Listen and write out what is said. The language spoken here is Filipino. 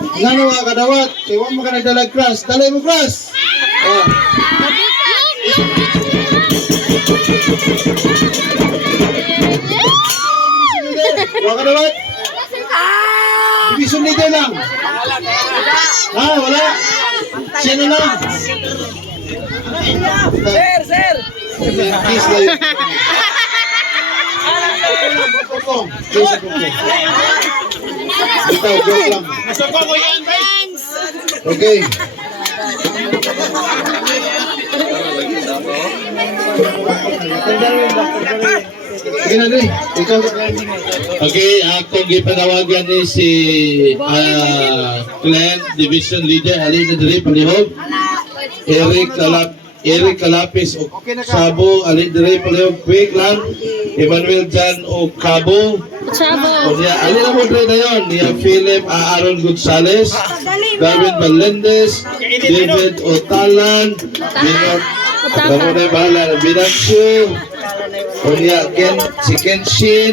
Ngano nga kadawat? Kay wa mo ka nagdalag cross. Dalay mo cross. Oh. Wa ka dawat? Division leader lang. Ha, wala. Sino lang? Sir, sir! Kiss lang yun. Kiss sa kokong. Ikaw, joke lang. Okay. Sige na, Dre. Ikaw. Okay, akong gipanawagan ni si uh, Clan Division Leader Ali na diri palihog. Eric Kalap Eric Kalapis o Sabo Ali diri palihog quick lang. Emmanuel Jan o Cabo. O niya, ali na mo dre na yun. Niya Philip. Aaron Gonzales. Darwin Melendez. David Otalan. Ramon Bala. Binancio. O niya, Ken, si Kenshin.